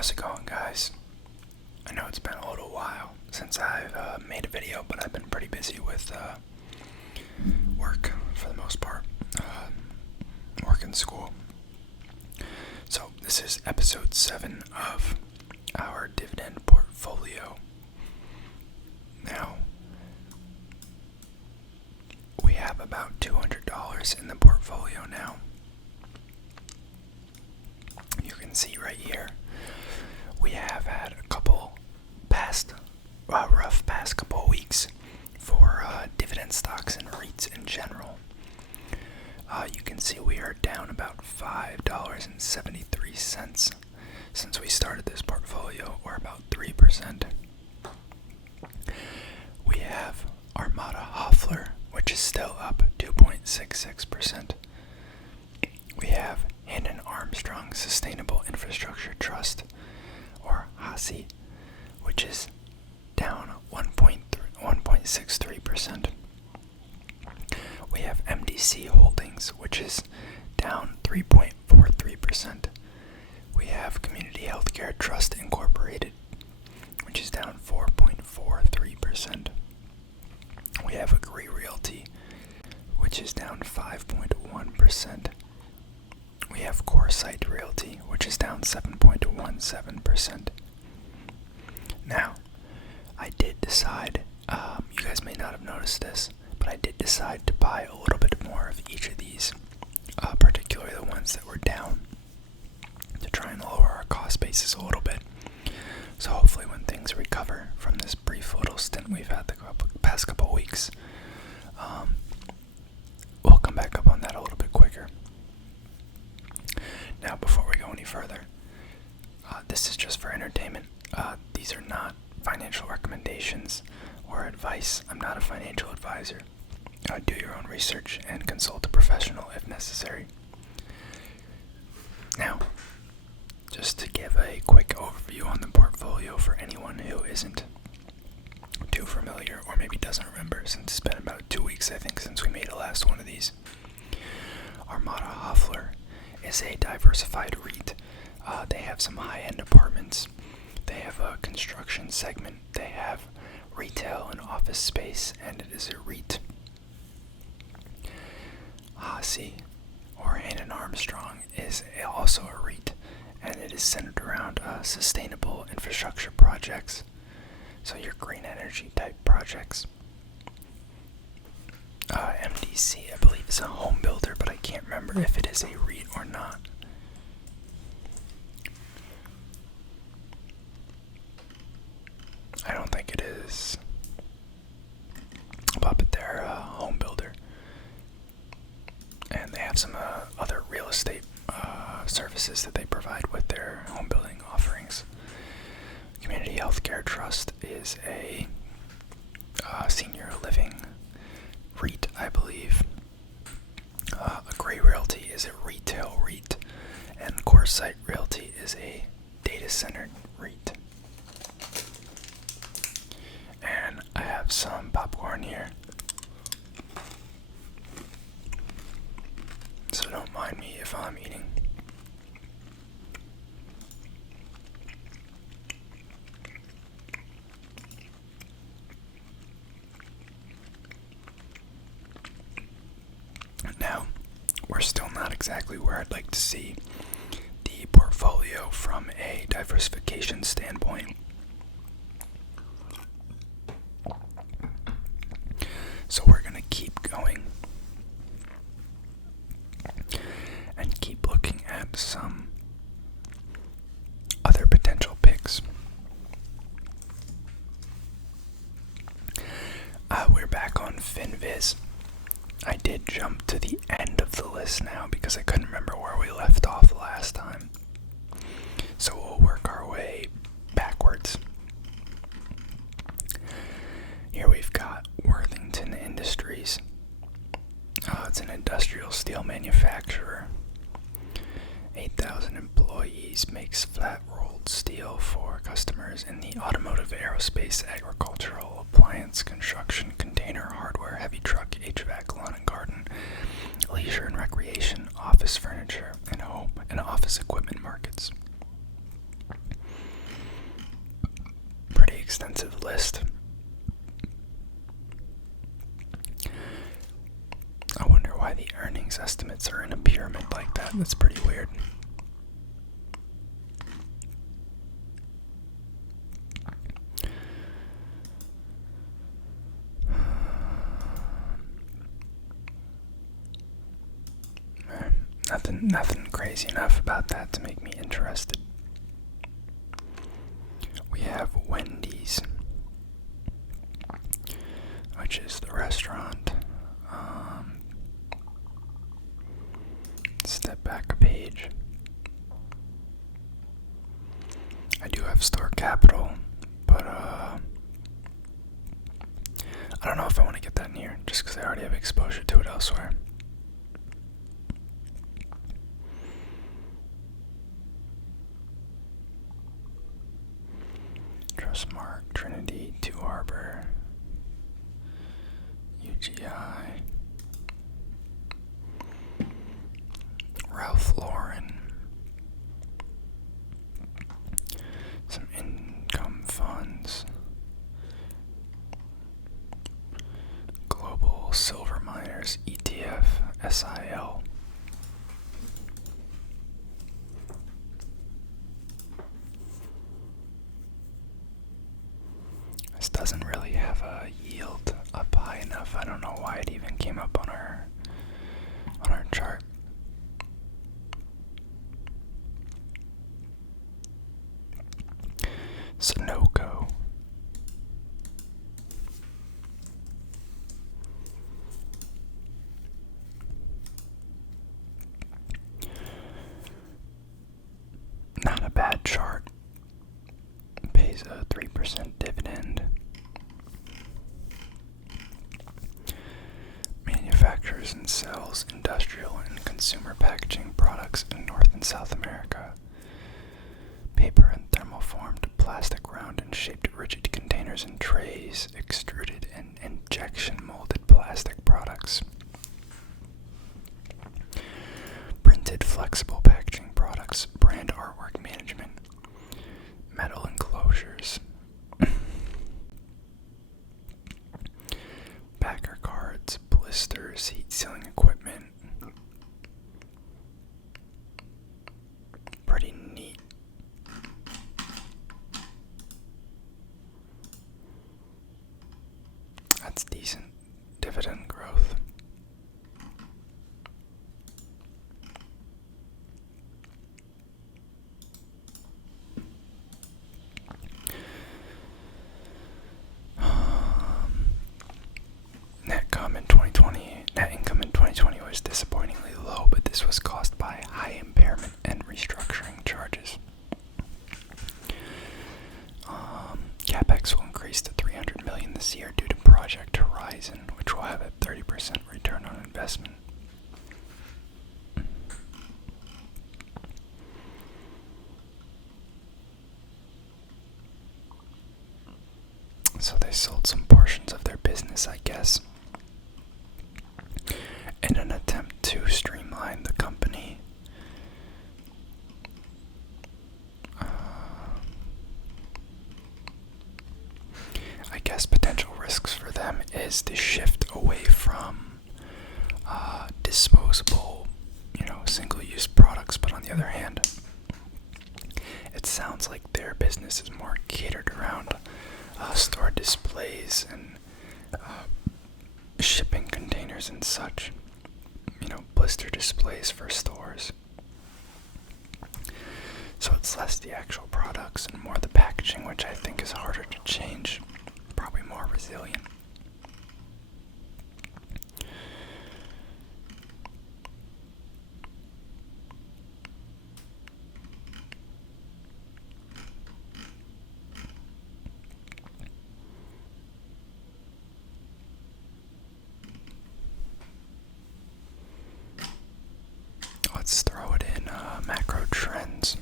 How's it going, guys? I know it's been a little while since I've made a video, but I've been pretty busy with work for the most part, work and school. So this is episode 7 of our dividend portfolio. Now, we have about $200 in the portfolio now. You can see right here, we have had a couple rough past couple of weeks for dividend stocks and REITs in general. You can see we are down about $5.73 since we started this portfolio, or about 3%. We have Armada Hoffler, which is still up 2.66%. We have Hannon Armstrong Sustainable Infrastructure Trust, or HASI, which is down 1.63%. We have MDC Holdings, which is down 3.43%. We have Community Healthcare Trust Incorporated, which is down 4.43%. We have Agree Realty, which is down 5.1%. We have Coresight Realty, which is down 7.17%. Now, I did decide, you guys may not have noticed this, but I did decide to buy a little bit more of each of these, particularly the ones that were down, to try and lower our cost basis a little bit. So hopefully when things recover from this brief little stint we've had the past couple of weeks, we'll come back up on that a little bit quicker. Now, before we go any further, this is just for entertainment. These are not financial recommendations or advice. I'm not a financial advisor. Do your own research and consult a professional if necessary. Now, just to give a quick overview on the portfolio for anyone who isn't too familiar or maybe doesn't remember, since it's been about 2 weeks, I think, since we made the last one of these. Armada Hoffler is a diversified REIT. They have some high-end apartments. They have a construction segment. They have retail and office space, and it is a REIT. HASI, or Hannon Armstrong, is also a REIT, and it is centered around sustainable infrastructure projects, so your green energy type projects. MDC, I believe, is a home builder, but I can't remember if it is a REIT or not. I don't think it is, but they're a home builder, and they have some other real estate services that they provide with their home building offerings. Community Healthcare Trust is a senior living REIT, I believe. Agree Realty is a retail REIT, and Coresight Realty is a data center REIT. And I have some popcorn here, so don't mind me if I'm eating. Now, we're still not exactly where I'd like to see the portfolio from a diversification standpoint. So we're going to keep going and keep looking at some other potential picks. We're back on FinViz. I did jump to the end of the list now because I couldn't remember where we left off last time. So we'll work our way backwards. Here we've got Worthington Industries. It's an industrial steel manufacturer. 8,000 employees, makes flat-rolled steel for customers in the automotive, aerospace, agricultural, appliance, construction, container, hardware, heavy truck, HVAC, lawn and garden, leisure and recreation, office furniture, and home and office equipment markets. extensive list. I wonder why the earnings estimates are in a pyramid like that. That's pretty weird. Nothing crazy enough about that to make me interested. We have Wendy's, which is the restaurant. Step back a page. I do have store capital, but I don't know if I want to get that near, just because I already have exposure to it elsewhere. Trustmark, Trinity, Two Harbor, UGI, Ralph Lauren, some income funds, Global Silver Miners, ETF, SIL. This doesn't really have a yield up high enough. I don't know why it even came up on our chart. Sunoco. Not a bad chart. Pays a 3% dividend. Manufactures and sells industrial and consumer packaging products in North and South America. Paper and thermoformed, plastic round and shaped rigid containers and trays, extruded and injection molded plastic products. Printed flexible packaging products, brand artwork management, metal enclosures, backer cards, blisters, heat sealing equipment. Pretty neat. That's decent dividend growth. Net income in 2020 was disappointingly low, but this was caused by high impairment and restructuring charges. CapEx will increase to $300 million this year due to Project Horizon, which will have a 30% return on investment. So they sold some portions of their business, I guess, in an attempt to streamline the company. I guess potential risks for them is the shift away from disposable, single-use products, but on the other hand, it sounds like their business is more catered around store displays and shipping containers and such. Blister displays for stores. So it's less the actual products and more the packaging, which I think is harder to change, probably more resilient. Let's throw it in macro trends.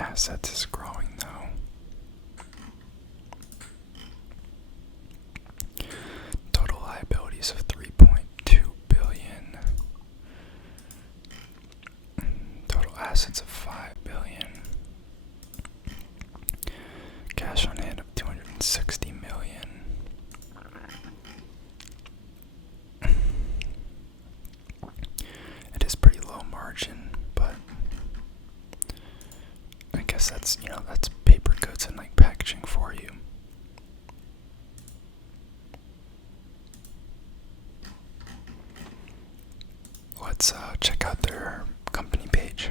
Assets is growing though. Total liabilities of 3.2 billion. Total assets of 5 billion. Cash on hand of 260 million. It is pretty low margin, but I guess that's, that's paper goods and like packaging for you. Let's check out their company page.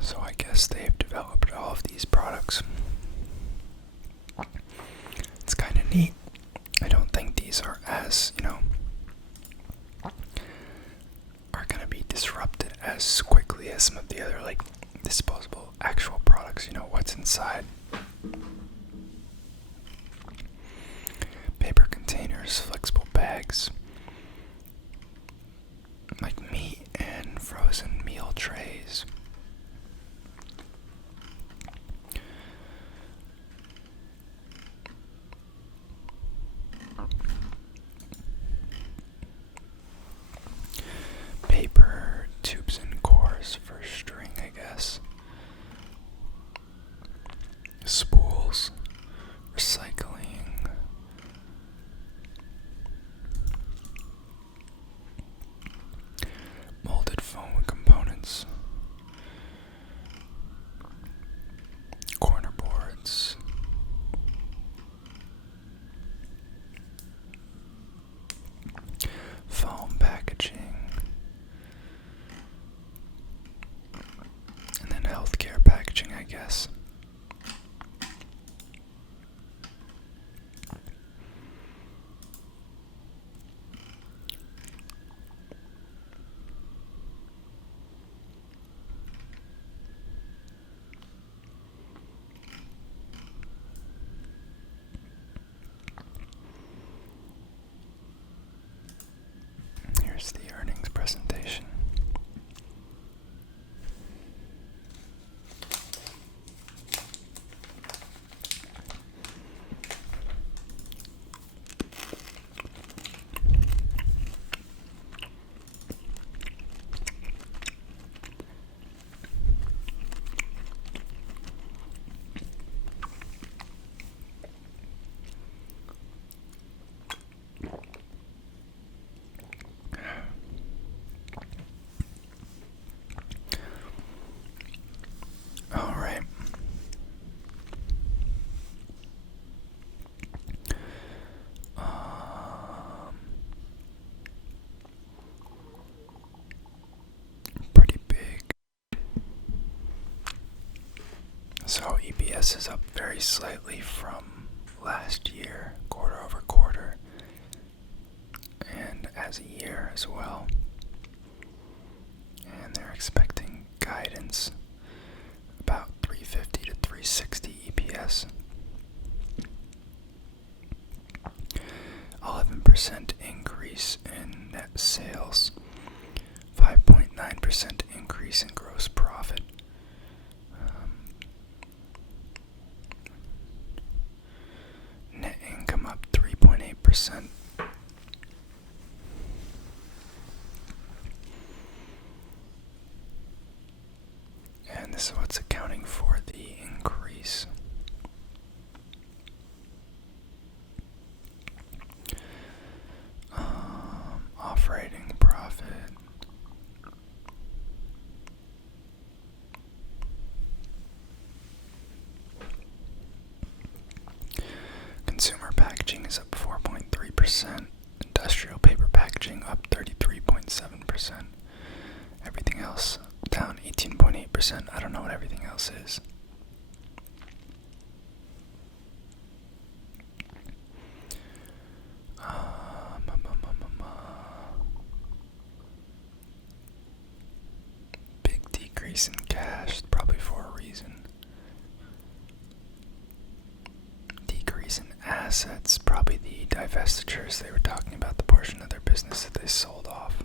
So I guess they've developed all of these products. It's kind of neat. I don't think these are as, are going to be disrupted as quickly as some of the other, like, disposable actual products. What's inside. Paper containers, flexible bags, like meat and frozen meal trays. Paper tubes and cores for string, I guess. Spools, recycling. Molded foam components. Corner boards. Foam packaging. And then healthcare packaging, I guess. Here's the earnings presentation. All right. Pretty big. So EPS is up very slightly from last year, quarter over quarter, and as a year as well. And they're expecting guidance about 350 to 360 EPS. 11% increase in net sales, 5.9% increase in gross profit. Net income up 3.8%. And this is what's accounting for the increase. Operating profit. Consumer packaging is up 4.3%. Industrial paper packaging up 33.7%. Everything else down 18.8%. I don't know what everything else is. assets, probably the divestitures. They were talking about the portion of their business that they sold off.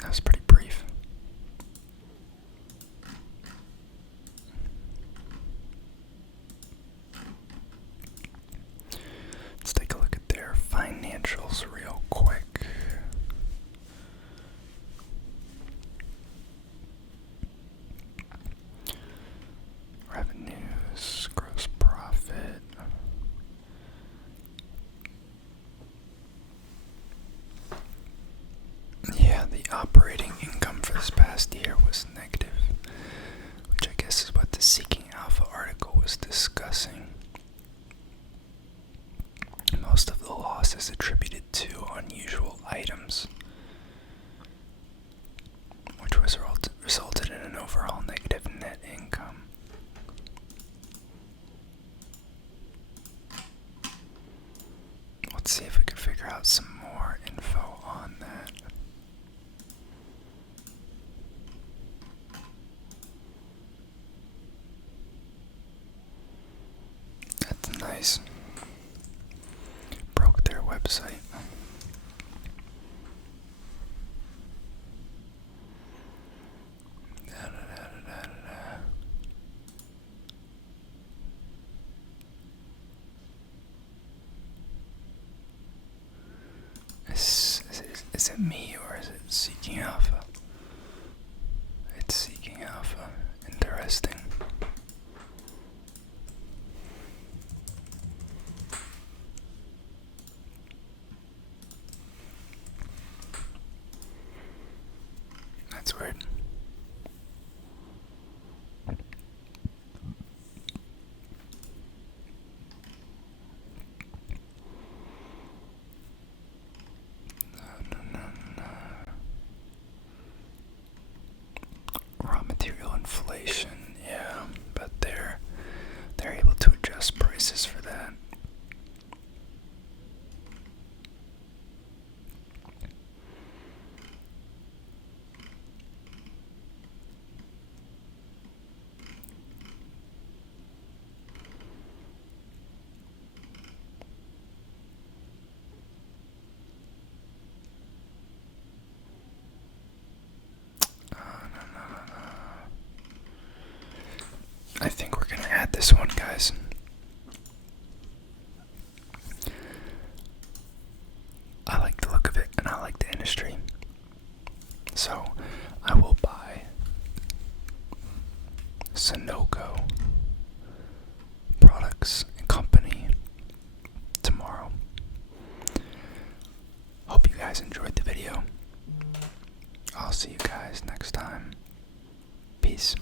That was pretty brief. Let's take a look at their financials real quick. Revenues, gross profit. Yeah, the operating income for this past year was negative, which I guess is what the Seeking Alpha article was discussing. Most of the loss is attributed to unusual items, which was resulted in an overall negative net income. Let's see if we can figure out some more info on that. That's nice. Broke their website. Is it me or is it Seeking Alpha? It's Seeking Alpha. Interesting. That's weird. Raw material inflation, yeah, but they're able to adjust prices for that. I think we're gonna add this one, guys. I like the look of it and I like the industry. So I will buy Sunoco Products and Company tomorrow. Hope you guys enjoyed the video. I'll see you guys next time. Peace.